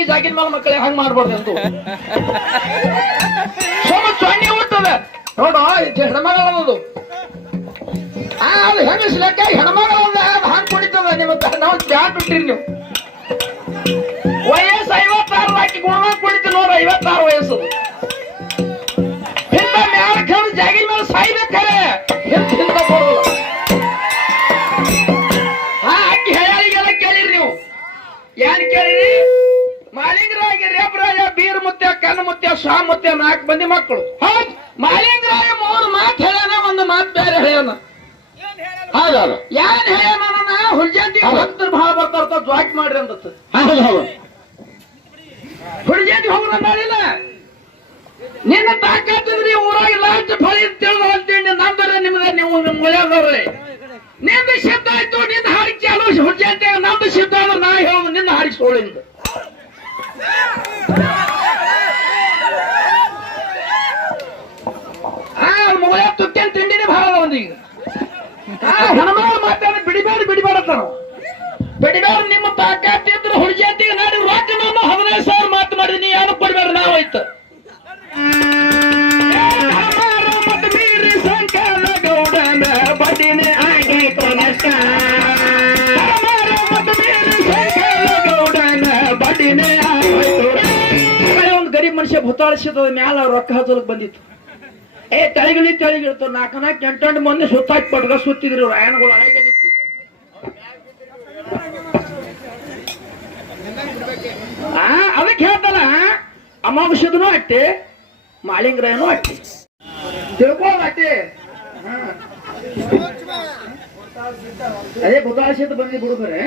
ಹೋಗಿ ಜಾಗಿನ ಮೇಲೆ ಮಕ್ಕಳೇ ಹಂಗ್ ಮಾಡ್ಬಾರ್ದು ಅಂತ ಸೋಮ ಸೊನ್ನೆ ಹುಟ್ಟದ ನೋಡು ಹೆಣ್ಮಗಳದು ಅದು ಹೆಂಗ ಲೆಕ್ಕ ಹೆಣ್ಮಗಳದ ಹಂಗ್ ಕುಡಿತದ ನಿಮಗ ನಾವು ಚಾಟ್ ಬಿಟ್ಟಿರಿ ನೀವು ವಯಸ್ಸು 56 ಹಾಕಿ ಗುಣ ಕುಡಿತು ನೋಡ್ರ 56 ವಯಸ್ಸು ಹಿಂದ ಮ್ಯಾಲ ಕಲ್ ಜಾಗಿನ ಮೇಲೆ ಸಾಯ್ಬೇಕಾರೆ ಹಿಂದ ಕೊಡೋದು ಅಕ್ಕಿ ಹೇಯಾಳಿಗೆಲ್ಲ ಕೇಳಿರಿ ನೀವು ಏನ್ ಕೇಳಿರಿ ಮಾಲಿಂಗರಾಯ ರೇಪರಾಯ ಬೀರ್ ಮುತ್ಯ ಕಣ್ಣು ಮುತ್ಯ ಶಾ ಮುತ್ಯ 4 ಮಂದಿ ಮಕ್ಕಳು ಹೌದ್ ಮಾಲಿಂಗರಾಯ 3 ಮಾತು ಹೇಳ್ಯಾನ ಒಂದು ಮಾತು ಬೇರೆ ಹೇಳ್ಯಾನ ಹೌದೌದು ಏನ್ ಹೇಳ್ಯಾನ ಹುಲ್ಜಾತಿ ಭಕ್ತರು ಭಾಳ ಬರ್ತಾರ ಜಾಕ್ ಮಾಡ್ರಿ ಅಂತ ಹುಲ್ಜಾತಿ ಹೋಗ್ರ ಮಾಡಿಲ್ಲ ನಿನ್ನ ತಾಕತ್ತಿದ್ರಿ ಊರಾಗ ಲಾಸ್ಟ್ ಫಳಿ ತಿಳಿದ್ರಿ ನಮ್ದರೆ ನಿಮ್ದೆ ನೀವು ಮುಳಿಯದವ್ರಿ ನಿಂದು ಶಬ್ದ ಆಯ್ತು ನಿಂದ ಹಾಡಿಕೆ ಚಾಲು ಹುಲ್ಜಾತಿ ನಮ್ದು ಶಬ್ದ ಅಂದ್ರೆ ನಾ ಹೇಳೋದು ನಿನ್ನ ಹಾಡಿಕೆ ಸೋಳಿಂದ ಮುಗಳ ತುಕ್ಕೇನ್ ತಿಂಡಿನೇ ಭಾಳ ಒಂದೀಗ ಹನುಮಾನ ಮಾತಾಡ ಬಿಡಿಬೇಡ ಬಿಡಿಬೇಡ ನಿಮ್ಮ ತಾಕತ್ತಿದ್ರು ಹುಡುಗಿಯತ್ತಿಗೆ ನಾಡಿ ರೊಕ್ಕ ನಾನು 15,000 ಮಾತು ಮಾಡಿದೀನಿ ಏನು ಕೊಡ್ಬೇಡ ನಾವಾಯ್ತು ಗೌಡನ ಬದಿನ ಆಗಿ ಗೌಡನ ಬದಿನ ಒಂದು ಗರೀಬ್ ಮನುಷ್ಯ ಭೂತಾಳಿಸಿದ ಮ್ಯಾಲ ರೊಕ್ಕ ಹಚ್ಚಲಕ್ ಬಂದಿತ್ತು ತಳಿಗಿಳಿತು 4-8 ಮಂದಿ ಸುತ್ತಾಕಿ ಪಟ್ಗ ಸುತ್ತಿದ್ರು ರಾಯಣಗಳು ಅಳಗೆ ನಿಂತು ಅದಕ್ಕೆ ಹೇಳ್ತಲ್ಲ ಅಮಾವಾಸ್ಯದನು ಅಟ್ಟೆ ಮಾಳಿಂಗರಾಯನು ಅಟ್ಟೆ ತಿಳ್ಕೊಳ್ಳೋದು ಅಟ್ಟೆ ಅದೇ ಭೂತಾಳಿಸಿದ ಬಂದಿ ಬಿಡುಗರೆ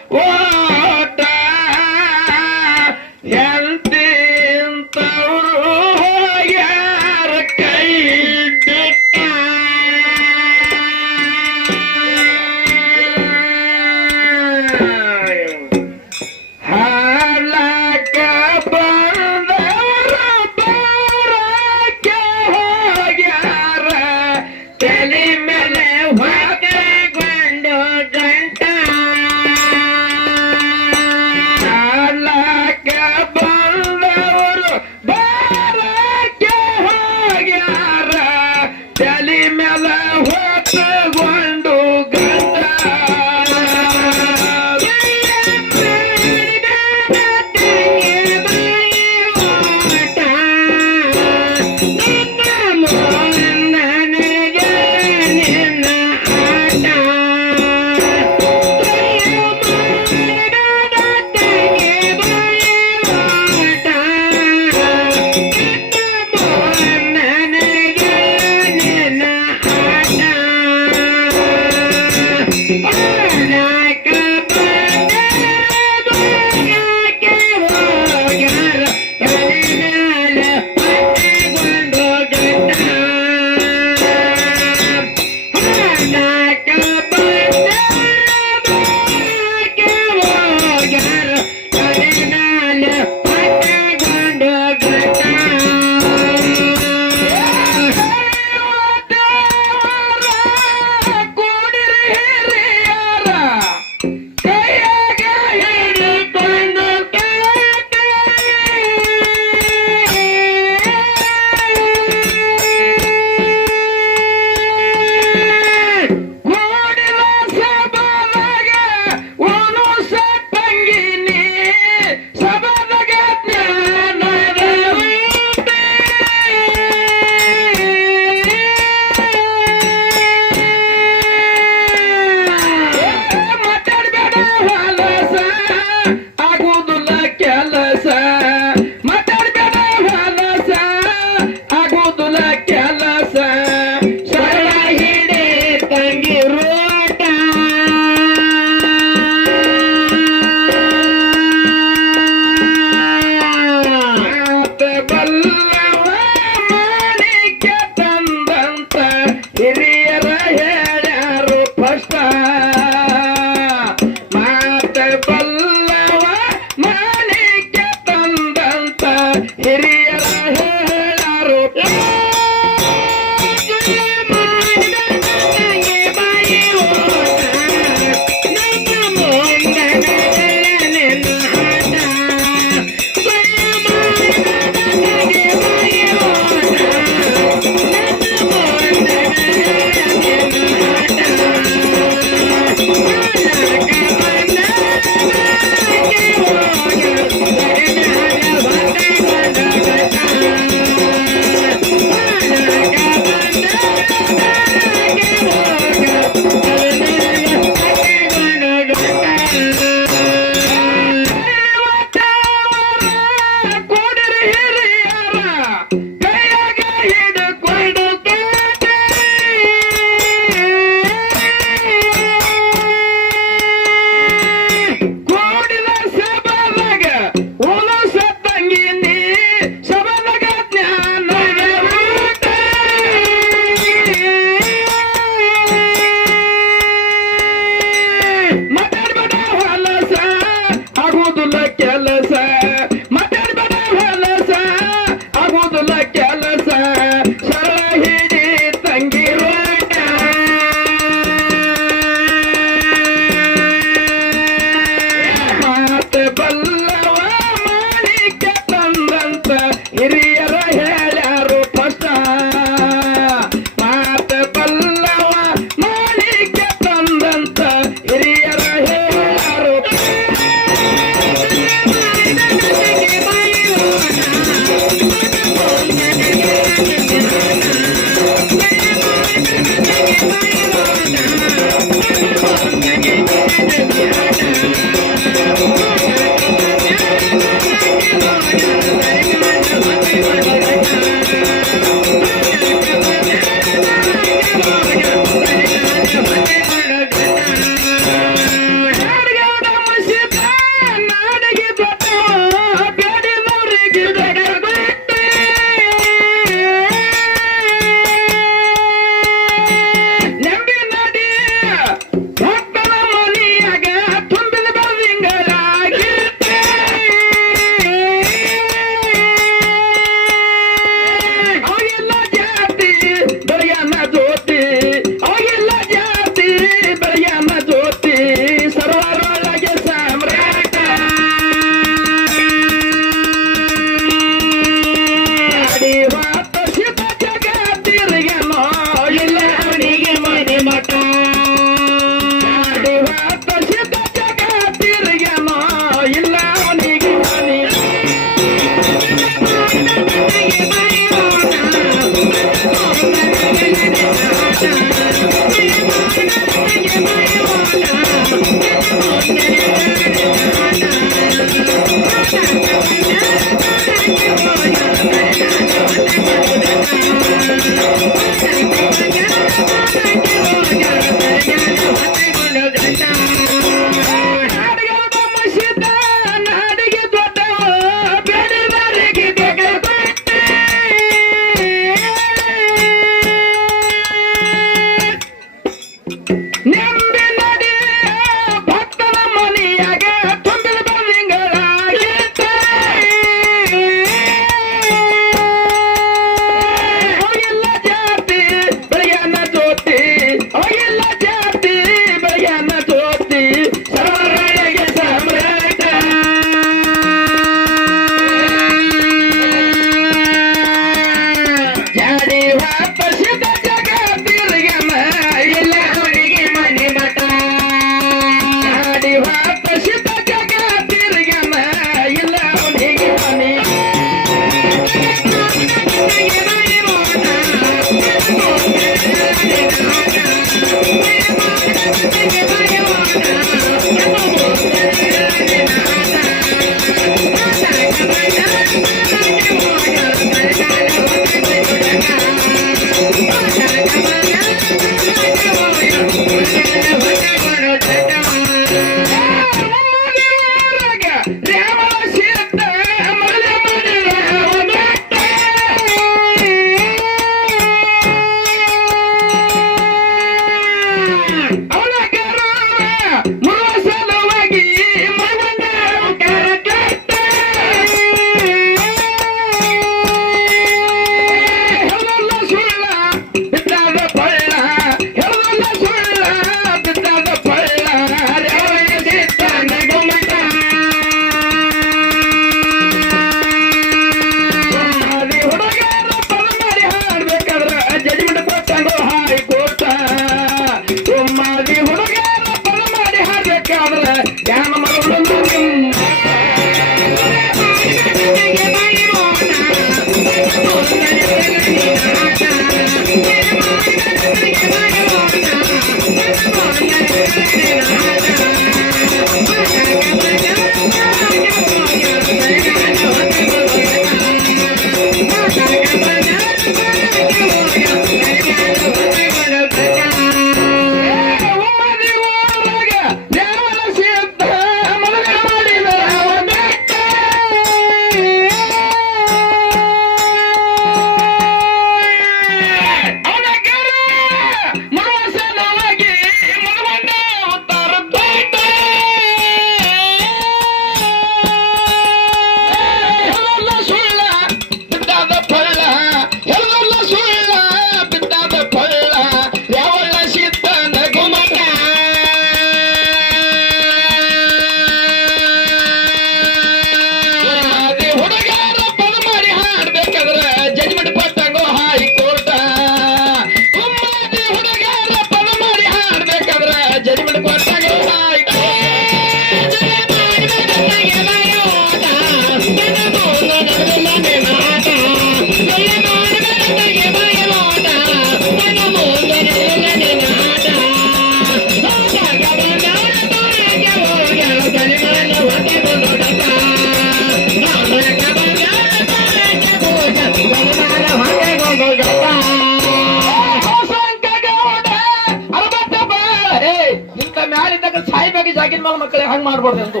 ಸಾಯ್ಬೇಕು ಜಾಗಿನ ಮೇಲೆ ಮಕ್ಕಳಿಗೆ ಹಂಗ್ ಮಾಡ್ಬಾರ್ದು ಎಂದು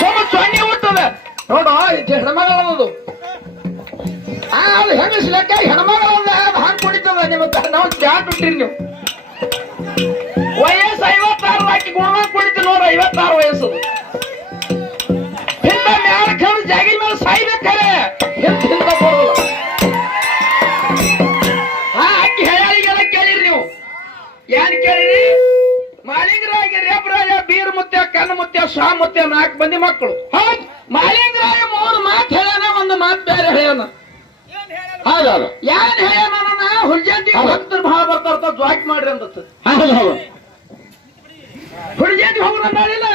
ಸುಮ್ಮ ಸೊನ್ನೆ ಹುಟ್ಟದ ನೋಡು ಹೆಣ್ಮಗಳದು ಅದು ಹೆಂಗ ಲೆಕ್ಕ ಹೆಣ್ಮಗಳದ ಹಂಗ್ ಕುಡಿತದ ನಿಮ್ಗೆ ನಾವು ಚಾಟ್ ಬಿಟ್ಟಿರಿ ನೀವು ವಯಸ್ಸು 56 ಹಾಕಿ ಗುಣ ಕುಡಿತು ನೋಡು 56 ವಯಸ್ಸು ಹಿಂದ ಮ್ಯಾಲ ಕಣ್ಣು ಜಾಗಿನ ಮೇಲೆ ಸಾಯ್ಬೇಕಾರೆ ಹಿಂದ ಬರೋಲ್ಲ ಅಕ್ಕಿ ಹೇಳಿಗೆಲ್ಲ ಕೇಳಿರಿ ನೀವು ಏನ್ ಕೇಳಿರಿ ಮಾಲಿಂಗರಾಯ ರೇಪರಾಯ ಬೀರ್ ಮುತ್ಯ ಕಣ್ಣು ಮುತ್ಯ ಶಾ ಮುತ್ಯ 4 ಮಂದಿ ಮಕ್ಕಳು ಹೌದ್ ಮಾಲಿಂಗರಾಯ 3 ಮಾತು ಹೇಳ್ಯಾನ ಒಂದು ಮಾತು ಬೇರೆ ಹೇಳ್ಯಾನ ಹೌದೌದು ಏನ್ ಹೇಳ್ಯಾನ ಹುಲ್ಜಂತಿ ಭಕ್ತರು ಬಹಳ ಬರ್ತಾರ ಜ್ವಾಕ್ ಮಾಡ್ರಿ ಅಂತ ಹೌದೌದು ಹುಲ್ಜಂತಿ ಹೋಗೋಣ ಮಾಡಿಲ್ಲ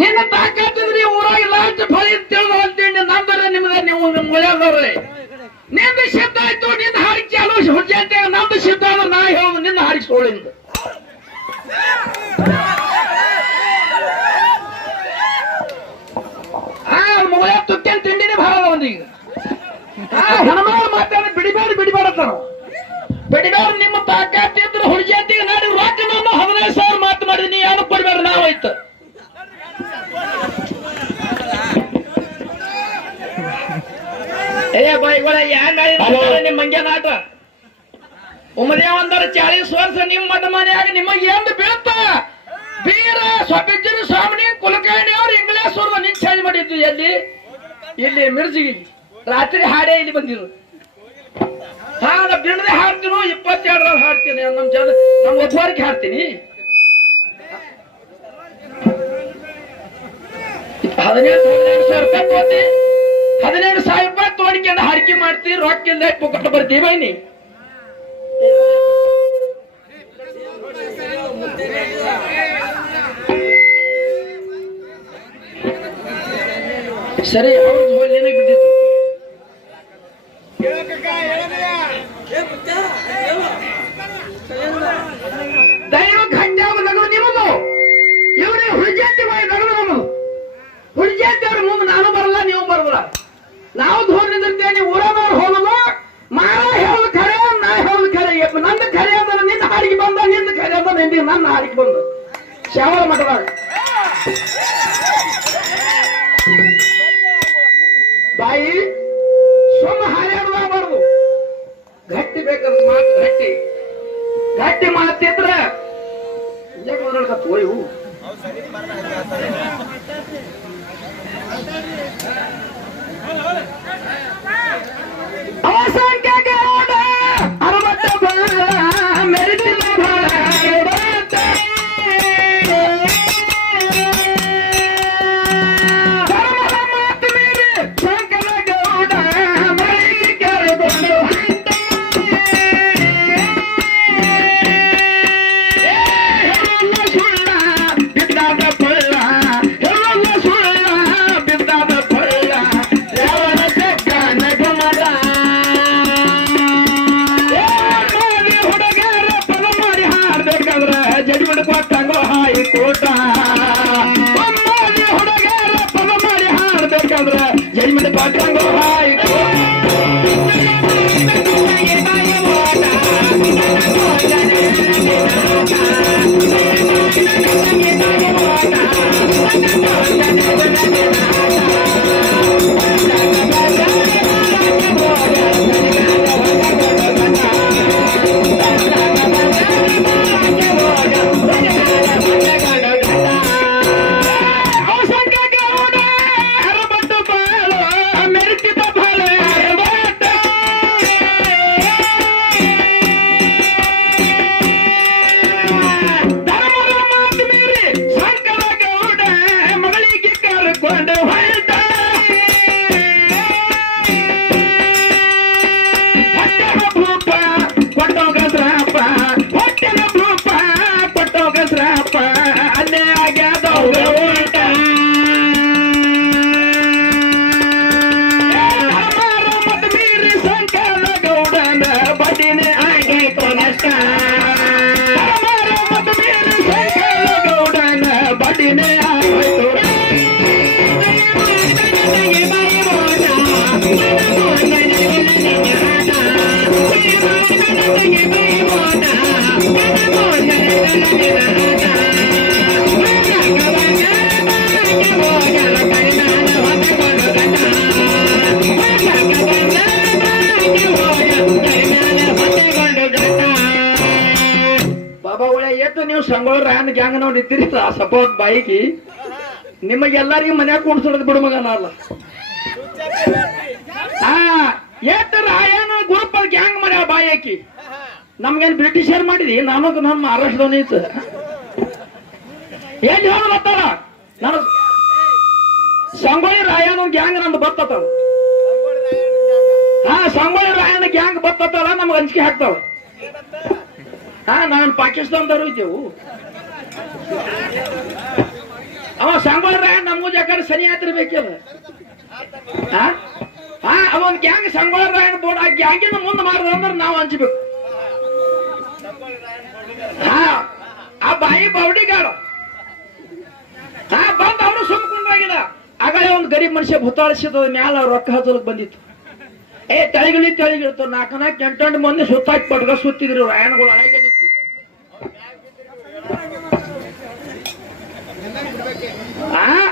ನಿನ್ನ ತಾಕತ್ತಿದ್ರಿ ಊರಾಗ ಲಾಸ್ಟ್ ಫಳಿ ತಿಳಿದ ಅಂತೇಳಿ ನಮ್ದರೆ ನಿಮ್ದೆ ನೀವು ಒಳ್ಳೆಯದವ್ರಿ ನಿಂದ ಸಿದ್ಧ ಆಯ್ತು ನಿಂದ ಹಾಡಿಕೆ ಚಾಲು ಹುಲ್ಜಂತಿ ನಮ್ದು ಸಿದ್ಧ ಅಂದ್ರೆ ನಾ ಹೇಳೋದು ನಿನ್ನ ಹಾಡಿಸ್ಕೊಳ್ಳಿಂದ ಮುಗಳ ತುತ್ತೇನ್ ತಿಂಡಿನೇ ಭಾಳ ಒಂದೀಗ ಹೆಣ್ಮಗಳ ಮಾತಾಡ ಬಿಡಿಬೇಡ ಬಿಡಿಬೇಡ ನಿಮ್ಮ ತಾಕತ್ತಿದ್ರೆ ಹುಡುಗಿಯಂತಿಗೆ ನಾಡಿ ರೊಕ್ಕ ನಾನು 15,000 ಮಾತು ಮಾಡಿದ್ನಿ ನೀ ಏನು ಕೊಡ್ಬೇಡ ನಾವಾಯ್ತು ಏ ಬಾಯಿಗಳ ಯಾನ್ ನಿಮ್ ಮಂಗ್ಯ ನಾಟ ಉಮದೇ ಒಂದರ 40 ವರ್ಷ ನಿಮ್ಮ ಮಠ ಮನೆಯಾಗ ನಿಮಗೆ ಏನು ಬೀಳ್ತ ಬೀರ ಸ್ವಬಿಜ್ಜನ ಸ್ವಾಮಿ ಕುಲಕರ್ಣಿ ಅವ್ರು ಇಂಗ್ಲೇಶ್ವರದ ನಿನ್ ಚೇಂಜ್ ಮಾಡಿದ್ದು ಎಲ್ಲಿ ಇಲ್ಲಿ ಮಿರ್ಜಿಗಿ ರಾತ್ರಿ ಹಾಡೇ ಇಲ್ಲಿ ಬಂದಿರು ಹಾ ನಾ ಬಿಡದೆ ಹಾಡ್ತೀನಿ 22 ಹಾಡ್ತೀನಿ ನಮ್ಮ ಒಬ್ಬರಿಗೆ ಹಾಡ್ತೀನಿ 17,000 ರೂಪಾಯಿ ತೋತಿ 17,000 ರೂಪಾಯಿ ತೋಡಿಕೊಂಡು ಹಾಡಿಕೆ ಮಾಡ್ತೀವಿ ರೊಕ್ಕಿಂದ ಪುಕ್ಕಟ್ಟು ಬರ್ತೀವಿ ಬೈನಿ ಸರಿ ಅವ್ರದ್ದು ಹೋಲಿನೇ ಬಿದ್ದಿತ್ತು ದೈವ ಗಂಜಾವ ನಗದು ನಿಮ್ಮದು ಇವರೇ ಹುಳಿಜಾತಿ ನಗದು ನಮ್ಮದು ಹುಳಿಜಾತಿ ಅವ್ರ ಮುಂದೆ ನಾನು ಬರಲ್ಲ ನೀವು ಬರಲ್ಲ ನಾವು ಧೋರ್ ನಿಂದಿರ್ತೇವೆ ಊರದವ್ರು ಹೋಗೋದು ಮಾರ ಹೇಳೋದು ಖರೆ ನಾ ಹೇಳೋದು ಖರೆ ನಂದು ಖರೆ ಅಂದ್ರೆ ನಿನ್ನ ಹಾಡಿಗೆ ಬಂದ ನಿಂದ ಖರೆ ಅಂದ್ರೆ ನನ್ನ ಹಾಡಿಗೆ ಬಂದ ಶ್ಯಾವಳ ಮಠದಾಗ ಬಾಯಿ ಸೊಮ್ಮ ಹಾರಾಡಬಾರ್ದು, ಗಟ್ಟಿ ಬೇಕಾದ್ರೆ ಮಾತು ಗಟ್ಟಿ ಗಟ್ಟಿ ಮಾತಿದ್ರ ಇವು ಅಸಂಖ್ಯಾತ ಅರವತ್ತು ಮೆರಿತಿಲ್ಲ ಮಾತು ಮೀರಿ ಶಂಕರ ಗೌಡ ಮಳಿಗೆ ಕೆರಗೊಂಡು ಸುಳ್ಳ ಬಿದ್ದಾದ ಪಳ್ಳ ಎಲ್ಲ ಸುಳ್ಳ ಬಿದ್ದಾದ ಪಳ್ಳ ಯಾವನ ಚಕ್ಕ ನಗಮದ ಹುಡುಗರ ಪದ ಮಾಡಿ ಹಾಡ್ಬೇಕಾದ್ರ ಜಡಿಬಿಡ್ ಕೊಟ್ಟಂಗೋ ಹಾಯಿ ಕೋಟ ಹುಡುಗರ ಪದ ಮಾಡಿ ಹಾಡ್ಬೇಕಾದ್ರ ಜಡಿಬಿಡ್ ಕೊಟ್ಟಂಗೋ ಹಾಯಿ ನೀವು ಸಂಗೊಳ್ಳ ರಾಯನ ಗ್ಯಾಂಗ್ ನೋಡಿದ್ದೀರಿ ಸಪೋರ್ಟ್ ಬಾಯಿಗೆ ನಿಮಗೆಲ್ಲರಿಗೂ ಮನ್ಯಾಗ ಕುಣಿಸೋದ್ ಬಿಡು ಮಗನ ಅಲ್ಲ ರಾಯನ ಗ್ರೂಪ್ ಗ್ಯಾಂಗ್ ಮರ ಬಾಯಿ ನಮ್ಗೇನ್ ಬ್ರಿಟಿಷರ್ ಮಾಡಿದಿ ನಮಗ್ ನಮ್ಮ ಮಹಾರಾಷ್ಟ್ರದವನೇ ಇತ್ತು ಎಲ್ಲಿ ಹೋದ ಬರ್ತಾರ ನಾನು ಸಂಗೊಳ್ಳಿ ರಾಯನ ಗ್ಯಾಂಗ್ ನಮ್ದು ಬರ್ತವ ಸಂಗೊಳ್ಳಿ ರಾಯನ ಗ್ಯಾಂಗ್ ಬರ್ತಲ್ಲ ನಮ್ಗೆ ಅಂಜಿಕೆ ಹಾಕ್ತಾವ ನಾನು ಪಾಕಿಸ್ತಾನದವರು ಇದ್ದೆವು ಅವ ಸಂಗೊಳ್ಳಿ ರಾಯಣ್ಣ ನಮಗೂ ಜಗಳ ಸನಿ ಆತಿರ್ಬೇಕಲ್ಲ ಅವನ್ ಗ್ಯಾಂಗ್ ಸಂಗೊಳ್ಳಿ ರಾಯಣ್ಣ ಬೋರ್ಡ್ ಆ ಗ್ಯಾಂಗಿನ ಮುಂದೆ ಮಾಡಿದ ಅಂದ್ರೆ ನಾವು ಹಂಚಬೇಕು ಆ ಬಾಯಿ ಬೌಡಿಗಾಡ ಬಂದ್ ಅವರು ಸುಮ್ಕೊಂಡ್ರಾಗಿಲ್ಲ ಆಗಲೇ ಒಂದು ಗರೀಬ್ ಮನುಷ್ಯ ಭೂತಾಳಿಸಿದ ಮ್ಯಾಲ ಅವ್ರ ರೊಕ್ಕ ಹಚ್ಚಲಕ್ ಬಂದಿತ್ತು ತಳಿಗಿಳಿತು ನಾಲ್ಕು ಎಂಟು ಮಂದಿ ಸುತ್ತಾಕಿ ಪಟ್ಗ ಸುತ್ತಿದ್ರು ರಾಯಣಗಳು ಅಳಗೆ ನಿಂತು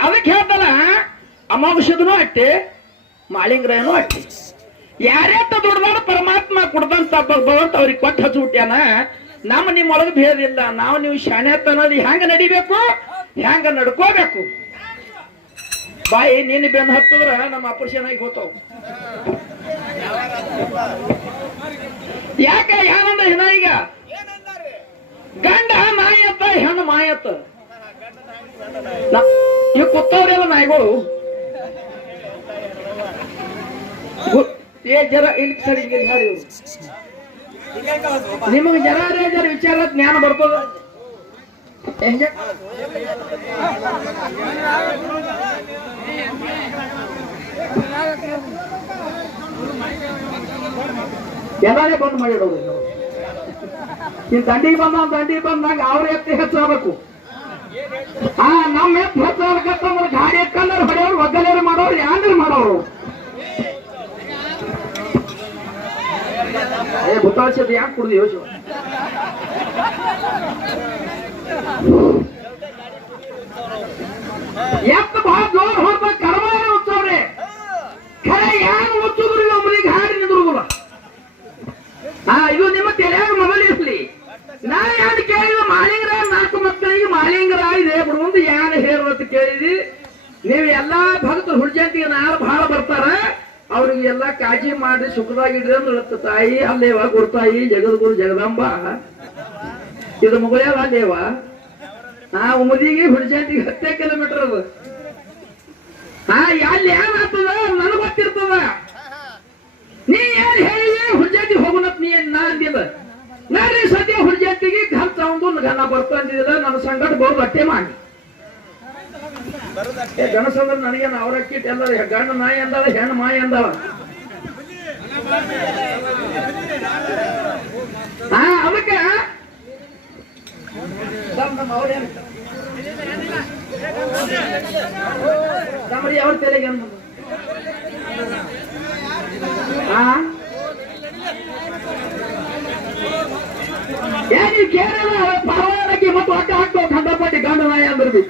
ಅದಕ್ಕೆ ಹೇಳ್ತಲ್ಲ ಅಮಾವಾಸ್ಯದೂ ಅಟ್ಟೆ ಮಾಳಿಂಗ್ರಾಯನೂ ಅಟ್ಟೆ ಯಾರ್ಯಾತ ದುಡ್ದಾಡ ಪರಮಾತ್ಮ ಕೊಡ್ದಂತ ಭಗವಂತ ಅವ್ರಿಗೆ ಕೊಟ್ಟು ಹಚ್ಚಿಬಿಟ್ಯಾನ ನಮ್ಮ ನಿಮ್ಮೊಳಗೆ ಭೇದ ಇಲ್ಲ ನಾವು ನೀವು ಶಾಣೆತ್ತ ಅನ್ನೋದು ಹೆಂಗ ನಡಿಬೇಕು ಹೆಂಗ ನಡ್ಕೋಬೇಕು ಬಾಯಿ ನೀನು ಬೆನ್ನು ಹತ್ತಿದ್ರ ನಮ್ಮ ಆಪರೇಷನ್ ಆಗಿ ಹೋತಾವ ಯಾಕ ಯಾರಂದ ಹೆಣ ಈಗ ಗಂಡ ನಾಯತ್ತ ಹೆಣ್ಣು ಮಾಯತ್ತ ಇವ್ ಕೂತವ್ರೆಲ್ಲ ನಾಯಿಗಳು ಜರ ಇಲ್ಲಿ ಸರಿ ಹೇಳಿ ನಿಮಗೆ ಜರ ವಿಚಾರ ಜ್ಞಾನ ಬರ್ತದ ಎಲ್ಲಾನೇ ಬಂದ್ ಮಾಡಿಡೋದು ನೀನ್ ದಂಡಿಗೆ ಬಂದಾಗ ಅವ್ರ ಎತ್ತಿ ಹೆಚ್ಚಾಗಬೇಕು ನಮ್ಮ ಎತ್ತು ಹೆಚ್ಚಾಗತ್ತಂದ್ರೆ ಗಾಡಿ ಎಕ್ಕಂದ್ರೆ ಹೊಡೆಯವ್ರು ಒಗ್ಗಲೇರು ಮಾಡೋರು ಯಾಂದ್ರೆ ಮಾಡೋರು ಭೂತಾಳ್ಸದ ಯಾಕೆ ಕುಡ್ದು ಯೋಚನೆ ಎತ್ತ ಬಹಳ ಜೋರ್ ಹೊರತ ಕರ್ಮಾರ ಉತ್ಸವ್ರೆ ಖರೆ ಯಾರು ಉಚ್ಚುದ್ರು ಒಬ್ಬರಿಗೆ ಹಾಡಿ ನಿಂದ್ರುದಿಲ್ಲ. ಇದು ನಿಮ್ಮ ತಲೆಯಾಗ ಮೊದಲಿರ್ಲಿ. ನಾ ಯಾರು ಕೇಳಿದ ಮಾಳಿಂಗರ 4 ಮಕ್ಕಳಿಗೆ ಮಾಳಿಂಗರ ಇದೆ ಮುಂದೆ ಯಾರು ಹೇಳುವಂತ ಕೇಳಿದಿ. ನೀವು ಎಲ್ಲಾ ಭಕ್ತರು ಹುಡ್ಜಂತಿಗೆ ನಾರು ಬಹಳ ಬರ್ತಾರ, ಅವ್ರಿಗೆ ಎಲ್ಲಾ ಕಾಳಜಿ ಮಾಡಿ ಸುಖದಾಗಿಡ್ರಿ ಅಂತ ತಾಯಿ ಅಲ್ಲೇವ ಗುರುತಾಯಿ ಜಗದ್ಗುರು ಜಗದಂಬ ಇದು ಮುಗಳೇವ ಅಲ್ಲೇವ. ಉಮದಿಗೆ ಹುಡ್ಜಂತಿಗೆ 10 ಕಿಲೋಮೀಟರ್ ಅದು. ಅಲ್ಲಿ ಏನಾಗ್ತದ ನನಗೆ ಗೊತ್ತಿರ್ತದ. ನೀ ಏನ್ ಹೇಳಿದೆ ಹುಡ್ಜಾತಿ ಹೋಗುನತ್ ನೀ ನಾ ಅಂದಿಲ್ಲ. ನಾನೇ ಸದ್ಯ ಹುಡ್ಜಾತಿಗೆ ಖರ್ಚ ಒಂದು ಗಣ ಬರ್ತಾ ಅಂದಿಲ್ಲ. ನನ್ನ ಸಂಗಟ ಗೋರ್ ಬಟ್ಟೆ ಮಾಡಿ ಗಣಸಂದ್ರ ನನಗೇನು ಅವ್ರ ಕಿಟ್ ಎಲ್ಲ ಗಂಡ ನಾಯಿ ಅಂದಾಳ ಹೆಣ್ಣು ಮಾಯಿ ಅಂದಾಳ. ಅದಕ್ಕೆ ನಮ್ಮಲ್ಲಿ ಅವ್ರ ತೆಲೆಗೆ ಏನು ಕೇರಳ ಪಾವನಕ್ಕೆ ಮತ್ತು ಅಡ್ಡ ಹಾಕೋ ಖಂಡಪಟ್ಟಿ ಗಂಡ ನಾಯಿ ಅಂದ್ರಿ